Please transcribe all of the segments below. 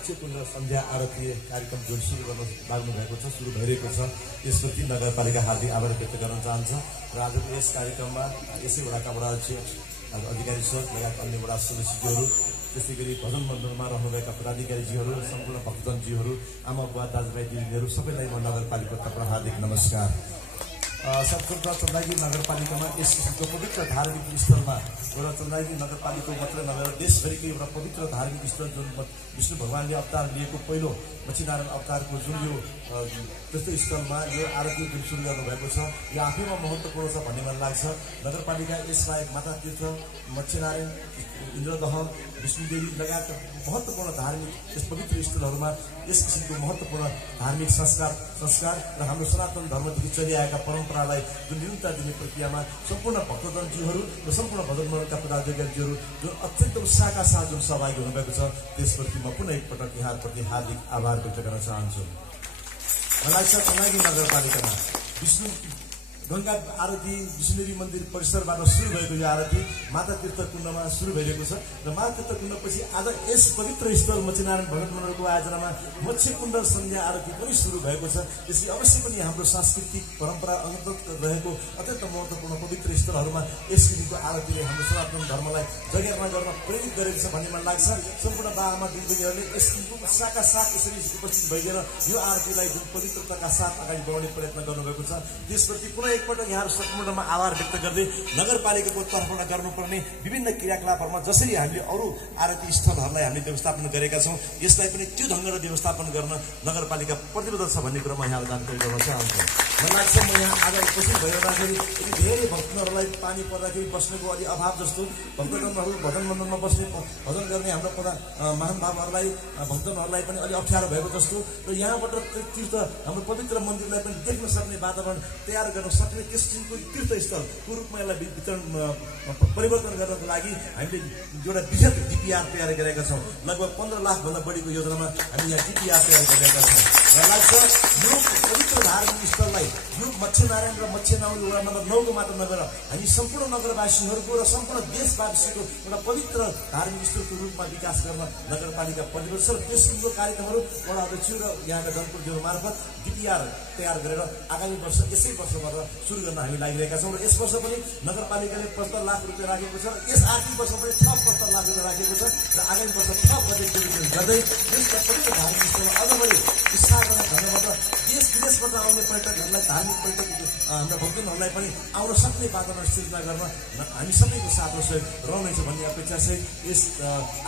मत्स्यकुण्ड सन्ध्या आरती कार्यक्रम जुन सुरु गर्न लाग्नु भएको छ, सुरु भइरहेको छ, यसप्रति नगरपालिका हार्दिक आभार व्यक्त गर्न चाहन्छ। र आजको यस कार्यक्रममा यसै वडाका वडा अधिकारी सर लगायत अन्य वडा सदस्यज्यूहरू, त्यसै गरी भजन मण्डलमा रहनुभएका पदाधिकारीज्यूहरू, सम्पूर्ण भक्तजनज्यूहरू, आमा बुवा दाजुभाइ दिदीहरू सबैलाई म नगरपालिकाको तर्फबाट हार्दिक नमस्कार। सबभन्दा चन्द्रगिरी नगरपालिकामा यस किसिमको पवित्र धार्मिक स्थलमा एउटा चन्द्रगिरी नगरपालिका मात्र नभएर देशभरिकै एउटा पवित्र धार्मिक स्थल जुन विष्णु भगवानले अवतार लिएको पहिलो मच्छीनारायण अवतारको जुन यो त्यस्तो स्थलमा यो आरती जुन सुरु गर्नुभएको छ, यो आफैमा महत्त्वपूर्ण छ भन्ने मलाई लाग्छ। नगरपालिका यसबाहेक माता तीर्थ, मच्छीनारायण, इन्द्रदह, विष्णुदेवी लगायत महत्त्वपूर्ण धार्मिक यस पवित्र स्थलहरूमा यस किसिमको महत्त्वपूर्ण धार्मिक संस्कार र हाम्रो सनातन धर्मदेखि चलिआएका परम्परालाई जुन निरन्तर दिने प्रक्रियामा सम्पूर्ण भक्तजनज्यूहरू र सम्पूर्ण भजन मण्डलका पदाधिकारीज्यूहरू जुन अत्यन्त उत्साहका साथ जुन सहभागी हुनुभएको छ, त्यसप्रति म पुनः एकपटक यहाँप्रति हार्दिक आभार व्यक्त गर्न चाहन्छु। मलाई लाग्छ चन्द्रगिरी नगरपालिकामा विष्णु गङ्गा आरती विष्णुदेवी मन्दिर परिसरबाट सुरु भएको यो आरती माता तीर्थ कुण्डमा सुरु भइरहेको छ र माता तीर्थ कुण्डपछि आज यस पवित्र स्थल मच्छीनारायण भगत मण्डलको आयोजनामा मत्स्यकुण्ड सन्ध्या आरती पनि सुरु भएको छ। त्यसले अवश्य पनि हाम्रो सांस्कृतिक परम्परा अन्तर्गत रहेको अत्यन्त महत्त्वपूर्ण पवित्र स्थलहरूमा यस किसिमको आरतीले हाम्रो सनातन धर्मलाई जगेर्ना गर्न प्रेरित गरेको छ भन्ने मलाई लाग्छ। सम्पूर्ण बाबामा दिदीबहिनीहरूले यस किसिमको उत्साहका साथ यसरी उपस्थित भइदिएर यो आरतीलाई जुन पवित्रताका साथ अगाडि बढाउने प्रयत्न गर्नुभएको छ, त्यसप्रति पुनः एकपटक यहाँहरू सम्पूर्णमा आभार व्यक्त गर्दै नगरपालिकाको तर्फबाट गर्नुपर्ने विभिन्न क्रियाकलापहरूमा जसरी हामीले अरू आरती स्थलहरूलाई हामीले व्यवस्थापन गरेका छौँ, यसलाई पनि त्यो ढङ्गले व्यवस्थापन गर्न नगरपालिका प्रतिबद्ध छ भन्ने कुरामा यहाँलाई जानकारी गराउन चाहन्छु। मलाई लाग्छ म यहाँ आज उपस्थित भइरहँदाखेरि यदि धेरै भक्तहरूलाई पानी पर्दाखेरि बस्नेको अलि अभाव जस्तो भक्तजनहरू भजन मण्डलमा बस्ने भजन गर्ने हाम्रो महान बाबाहरूलाई भक्तजनहरूलाई पनि अलि अप्ठ्यारो भएको जस्तो र यहाँबाट तीर्थ हाम्रो पवित्र मन्दिरलाई पनि देख्न सक्ने वातावरण तयार गर्न सक्ने त्यस किसिमको तीर्थस्थलको रूपमा यसलाई वितरण परिवर्तन गर्नको लागि हामीले एउटा विशेष डिपिआर तयार गरेका छौँ। लगभग 15 लाखभन्दा बढीको योजनामा हामी यहाँ डिपिआर तयार गरेका छौँ। र लाग्छ यो पवित्र धार्मिक स्थललाई यो मच्छीनारायण र मच्छीनाउली वडा नम्बर 9 को मात्र नभएर हामी सम्पूर्ण नगरवासीहरूको र सम्पूर्ण देशवासीको एउटा पवित्र धार्मिक स्थलको रूपमा विकास गर्न नगरपालिका प्रतिबद्ध छ। त्यस किसिमको कार्यक्रमहरू वडा अध्यक्ष र यहाँका जनप्रतिनिधिहरू मार्फत डिपिआर तयार गरेर आगामी वर्ष यसै वर्षबाट सुरु गर्न हामी लागिरहेका छौँ। र यस वर्ष पनि नगरपालिकाले 75 लाख रुपियाँ राखेको छ र यस आर्थिक वर्ष पनि थप 75 लाख रुपियाँ राखेको छ र आगामी वर्ष थप बजेट विनियोजन गर्दै यस पवित्र धार्मिक स्थलमा अझ बढी उत्साह गर्न धन्यवाद देश विदेशबाट आउने पर्यटकहरूलाई धार्मिक पर्यटक हाम्रा भक्तजनहरूलाई पनि आउन सक्ने वातावरण सृजना गर्न हामी सबैको साथ सहयोग रहनेछ भन्ने अपेक्षा छ। यस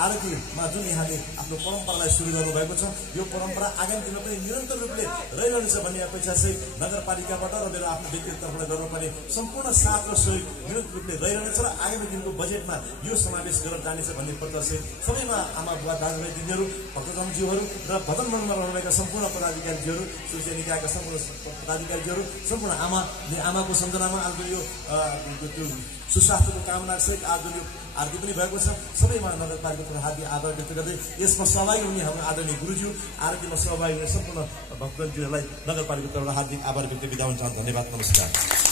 आरतीमा जुन यहाँले आफ्नो परम्परालाई सुरु गर्नुभएको छ, यो परम्परा आगामी दिनमा पनि निरन्तर रूपले रहिरहनेछ भन्ने अपेक्षा छ। नगरपालिकाबाट र मेरो आफ्नो व्यक्तिगत तर्फबाट गर्नुपर्ने सम्पूर्ण साथ र सहयोग निरन्तर रूपले रहिरहनेछ र आगामी दिनको बजेटमा यो समावेश गरेर जानेछ भन्ने प्रत्याशा सबैमा आमा बुवा दाजुभाइ दिदीहरू, भक्तजनज्यूहरू र भजन मण्डलमा रहनुभएका सम्पूर्ण पदाधिकारीज्यूहरू, सुरक्षा निकायका सम्पूर्ण पदाधिकारीज्यूहरू, सम्पूर्ण आमाको सम्झनामा आज यो त्यो सुस्वास्थ्यको कामना सहित आज यो आरती पनि भएको छ। सबैमा नगरपालिकाको हार्दिक आभार व्यक्त गर्दै यसमा सहभागी हुने हाम्रो आदरणीय गुरुज्यू, आरतीमा सहभागी हुने सम्पूर्ण भक्तजनज्यूहरूलाई नगरपालिकाको तर्फबाट हार्दिक आभार व्यक्त बिदा हुन चाहन्छु। धन्यवाद, नमस्कार।